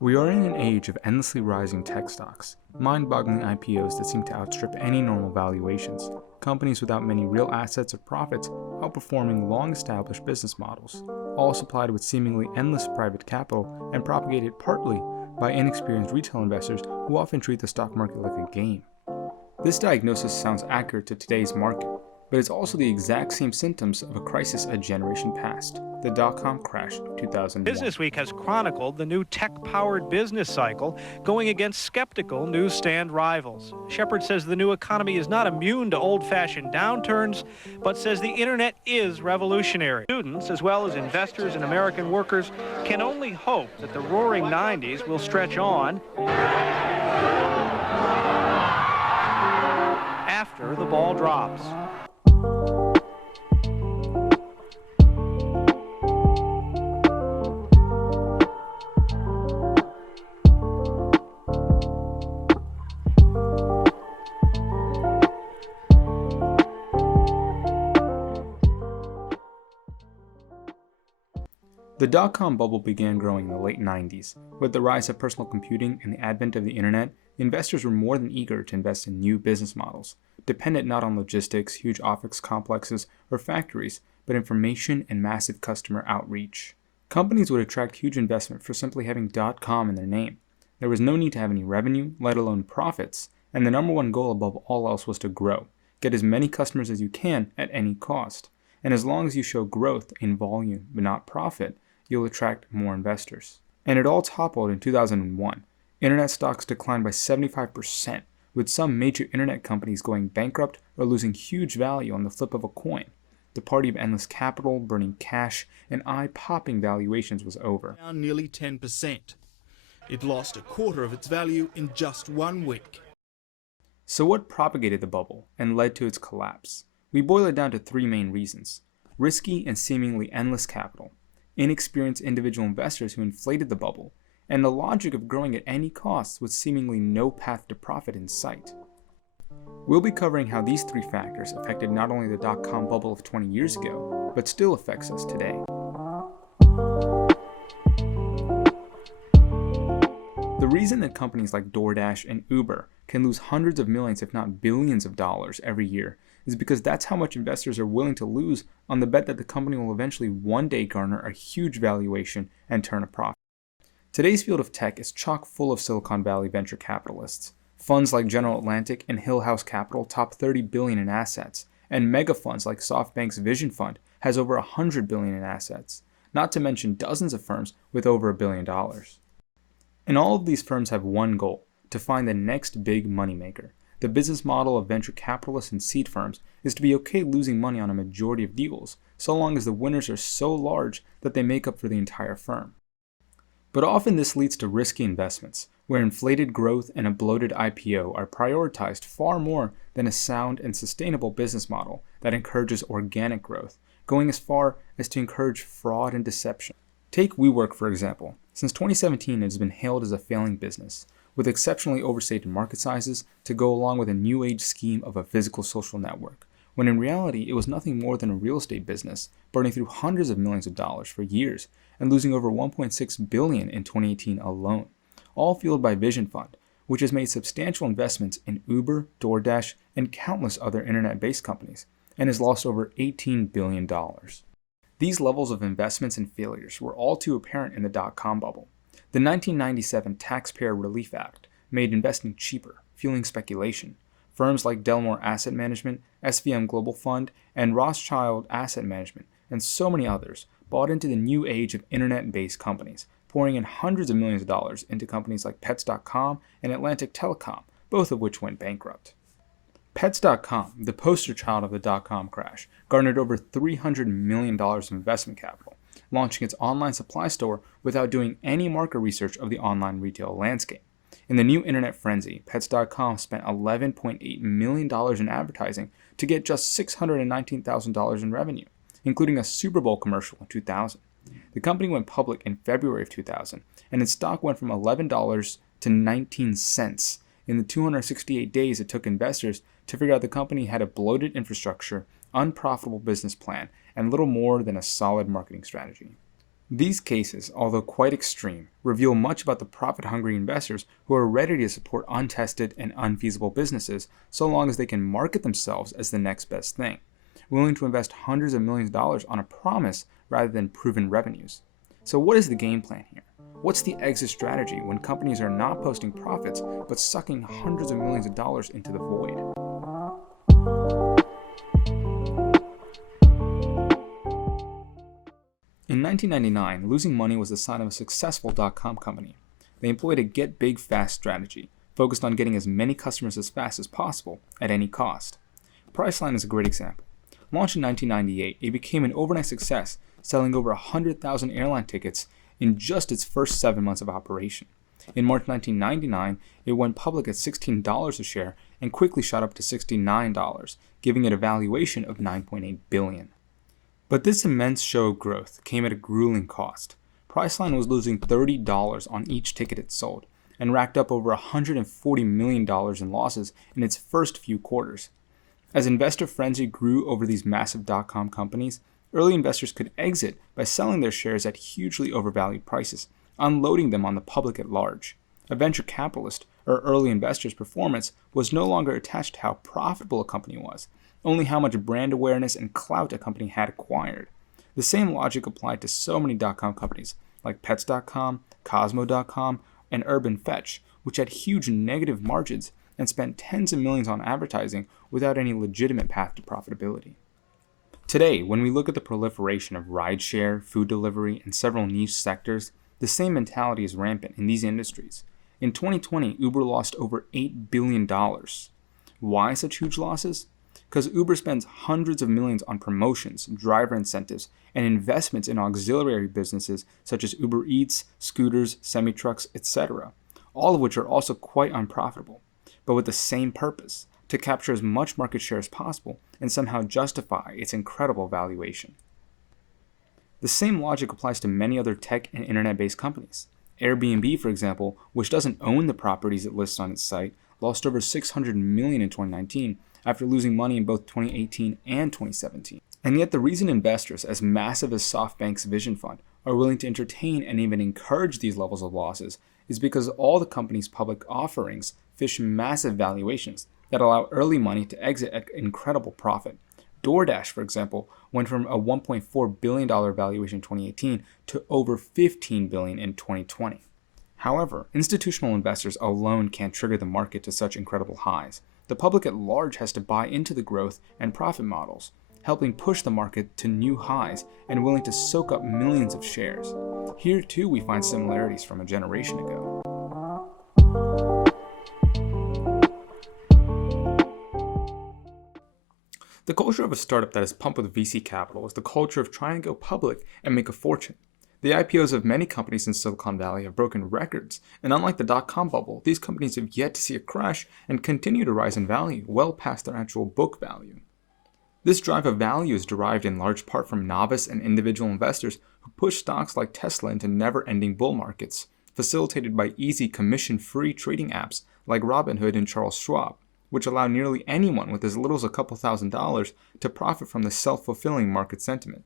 We are in an age of endlessly rising tech stocks, mind-boggling IPOs that seem to outstrip any normal valuations, companies without many real assets or profits outperforming long-established business models, all supplied with seemingly endless private capital and propagated partly by inexperienced retail investors who often treat the stock market like a game. This diagnosis sounds accurate to today's market, but it's also the exact same symptoms of a crisis a generation past, the dot-com crash of 2001. Business Week has chronicled the new tech-powered business cycle going against skeptical newsstand rivals. Shepard says the new economy is not immune to old-fashioned downturns, but says the internet is revolutionary. Students, as well as investors and American workers, can only hope that the roaring 90s will stretch on after the ball drops. The dot-com bubble began growing in the late 90s. With the rise of personal computing and the advent of the internet, investors were more than eager to invest in new business models, dependent not on logistics, huge office complexes, or factories, but information and massive customer outreach. Companies would attract huge investment for simply having .com in their name. There was no need to have any revenue, let alone profits, and the number one goal above all else was to grow. Get as many customers as you can at any cost. And as long as you show growth in volume but not profit, you'll attract more investors. And it all toppled in 2001. Internet stocks declined by 75%, with some major internet companies going bankrupt or losing huge value on the flip of a coin. The party of endless capital, burning cash, and eye-popping valuations was over. Down nearly 10%. It lost a quarter of its value in just 1 week. So what propagated the bubble and led to its collapse? We boil it down to three main reasons: risky and seemingly endless capital, inexperienced individual investors who inflated the bubble, and the logic of growing at any cost with seemingly no path to profit in sight. We'll be covering how these three factors affected not only the dot-com bubble of 20 years ago, but still affects us today. The reason that companies like DoorDash and Uber can lose hundreds of millions if not billions of dollars every year is because that's how much investors are willing to lose on the bet that the company will eventually one day garner a huge valuation and turn a profit. Today's field of tech is chock full of Silicon Valley venture capitalists. Funds like General Atlantic and Hill House Capital top $30 billion in assets, and mega funds like SoftBank's Vision Fund has over $100 billion in assets, not to mention dozens of firms with over $1 billion. And all of these firms have one goal: to find the next big moneymaker. The business model of venture capitalists and seed firms is to be okay losing money on a majority of deals, so long as the winners are so large that they make up for the entire firm. But often this leads to risky investments, where inflated growth and a bloated IPO are prioritized far more than a sound and sustainable business model that encourages organic growth, going as far as to encourage fraud and deception. Take WeWork, for example. Since 2017, it has been hailed as a failing business, with exceptionally overstated market sizes to go along with a new age scheme of a physical social network, when in reality it was nothing more than a real estate business, burning through hundreds of millions of dollars for years and losing over $1.6 billion in 2018 alone, all fueled by Vision Fund, which has made substantial investments in Uber, DoorDash, and countless other internet-based companies, and has lost over $18 billion. These levels of investments and failures were all too apparent in the dot-com bubble. The 1997 Taxpayer Relief Act made investing cheaper, fueling speculation. Firms like Delmore Asset Management, SVM Global Fund, and Rothschild Asset Management, and so many others, bought into the new age of internet-based companies, pouring in hundreds of millions of dollars into companies like Pets.com and Atlantic Telecom, both of which went bankrupt. Pets.com, the poster child of the dot-com crash, garnered over $300 million of investment capital, launching its online supply store without doing any market research of the online retail landscape. In the new internet frenzy, Pets.com spent $11.8 million in advertising to get just $619,000 in revenue, including a Super Bowl commercial in 2000. The company went public in February of 2000, and its stock went from $11 to 19 cents in the 268 days it took investors to figure out the company had a bloated infrastructure, unprofitable business plan, and little more than a solid marketing strategy. These cases, although quite extreme, reveal much about the profit-hungry investors who are ready to support untested and unfeasible businesses so long as they can market themselves as the next best thing, willing to invest hundreds of millions of dollars on a promise rather than proven revenues. So what is the game plan here? What's the exit strategy when companies are not posting profits but sucking hundreds of millions of dollars into the void? In 1999, losing money was the sign of a successful dot-com company. They employed a get big fast strategy, focused on getting as many customers as fast as possible at any cost. Priceline is a great example. Launched in 1998, it became an overnight success, selling over 100,000 airline tickets in just its first 7 months of operation. In March 1999, it went public at $16 a share and quickly shot up to $69, giving it a valuation of $9.8 billion. But this immense show of growth came at a grueling cost. Priceline was losing $30 on each ticket it sold, and racked up over $140 million in losses in its first few quarters. As investor frenzy grew over these massive dot-com companies, early investors could exit by selling their shares at hugely overvalued prices, unloading them on the public at large. A venture capitalist or early investor's performance was no longer attached to how profitable a company was, only how much brand awareness and clout a company had acquired. The same logic applied to so many dot-com companies like Pets.com, Cosmo.com, and Urban Fetch, which had huge negative margins and spent tens of millions on advertising without any legitimate path to profitability. Today, when we look at the proliferation of rideshare, food delivery, and several niche sectors, the same mentality is rampant in these industries. In 2020, Uber lost over $8 billion. Why such huge losses? Because Uber spends hundreds of millions on promotions, driver incentives, and investments in auxiliary businesses such as Uber Eats, scooters, semi-trucks, etc., all of which are also quite unprofitable, but with the same purpose, to capture as much market share as possible and somehow justify its incredible valuation. The same logic applies to many other tech and internet-based companies. Airbnb, for example, which doesn't own the properties it lists on its site, lost over $600 million in 2019 after losing money in both 2018 and 2017. And yet the reason investors as massive as SoftBank's Vision Fund are willing to entertain and even encourage these levels of losses is because all the company's public offerings fish massive valuations that allow early money to exit at incredible profit. DoorDash, for example, went from a $1.4 billion valuation in 2018 to over $15 billion in 2020. However, institutional investors alone can't trigger the market to such incredible highs. The public at large has to buy into the growth and profit models, helping push the market to new highs and willing to soak up millions of shares. Here too we find similarities from a generation ago. The culture of a startup that is pumped with VC capital is the culture of trying to go public and make a fortune. The IPOs of many companies in Silicon Valley have broken records, and unlike the dot-com bubble, these companies have yet to see a crash and continue to rise in value well past their actual book value. This drive of value is derived in large part from novice and individual investors who push stocks like Tesla into never-ending bull markets, facilitated by easy commission-free trading apps like Robinhood and Charles Schwab, which allow nearly anyone with as little as a couple $1,000s to profit from the self-fulfilling market sentiment.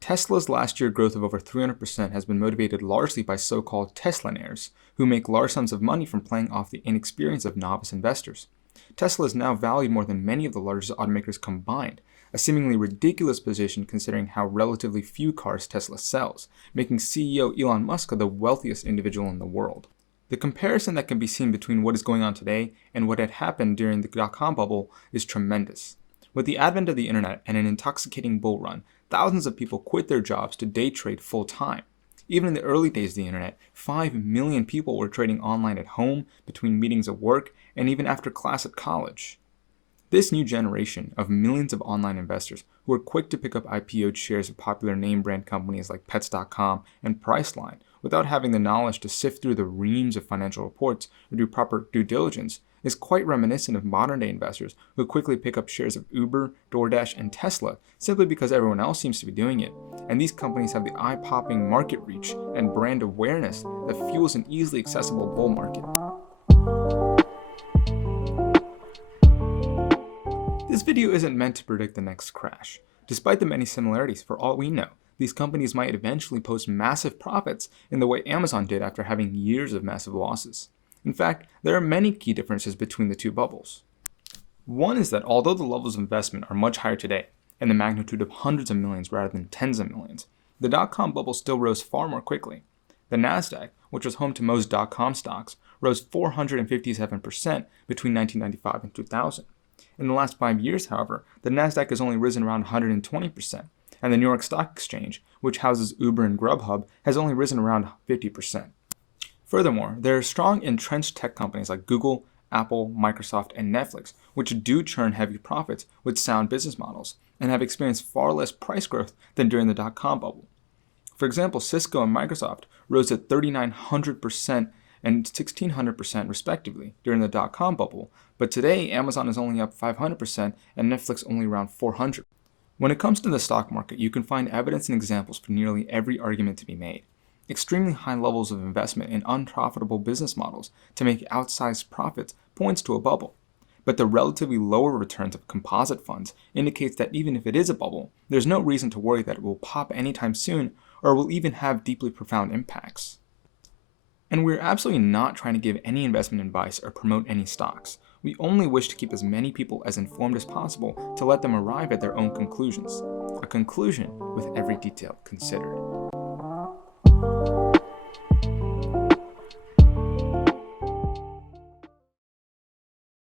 Tesla's last year growth of over 300% has been motivated largely by so-called Teslanaires, who make large sums of money from playing off the inexperience of novice investors. Tesla is now valued more than many of the largest automakers combined, a seemingly ridiculous position considering how relatively few cars Tesla sells, making CEO Elon Musk the wealthiest individual in the world. The comparison that can be seen between what is going on today and what had happened during the dot-com bubble is tremendous. With the advent of the internet and an intoxicating bull run, thousands of people quit their jobs to day trade full-time. Even in the early days of the internet, 5 million people were trading online at home, between meetings at work, and even after class at college. This new generation of millions of online investors who are quick to pick up IPO'd shares of popular name brand companies like Pets.com and Priceline without having the knowledge to sift through the reams of financial reports or do proper due diligence is quite reminiscent of modern-day investors who quickly pick up shares of Uber, DoorDash, and Tesla simply because everyone else seems to be doing it, and these companies have the eye-popping market reach and brand awareness that fuels an easily accessible bull market. This video isn't meant to predict the next crash. Despite the many similarities, for all we know, these companies might eventually post massive profits in the way Amazon did after having years of massive losses. In fact, there are many key differences between the two bubbles. One is that although the levels of investment are much higher today, in the magnitude of hundreds of millions rather than tens of millions, the dot-com bubble still rose far more quickly. The Nasdaq, which was home to most dot-com stocks, rose 457% between 1995 and 2000. In the last 5 years, however, the Nasdaq has only risen around 120%, and the New York Stock Exchange, which houses Uber and Grubhub, has only risen around 50%. Furthermore, there are strong entrenched tech companies like Google, Apple, Microsoft, and Netflix, which do churn heavy profits with sound business models and have experienced far less price growth than during the dot-com bubble. For example, Cisco and Microsoft rose at 3,900% and 1,600% respectively during the dot-com bubble, but today Amazon is only up 500% and Netflix only around 400%. When it comes to the stock market, you can find evidence and examples for nearly every argument to be made. Extremely high levels of investment in unprofitable business models to make outsized profits points to a bubble. But the relatively lower returns of composite funds indicates that even if it is a bubble, there's no reason to worry that it will pop anytime soon or will even have deeply profound impacts. And we're absolutely not trying to give any investment advice or promote any stocks. We only wish to keep as many people as informed as possible to let them arrive at their own conclusions. A conclusion with every detail considered.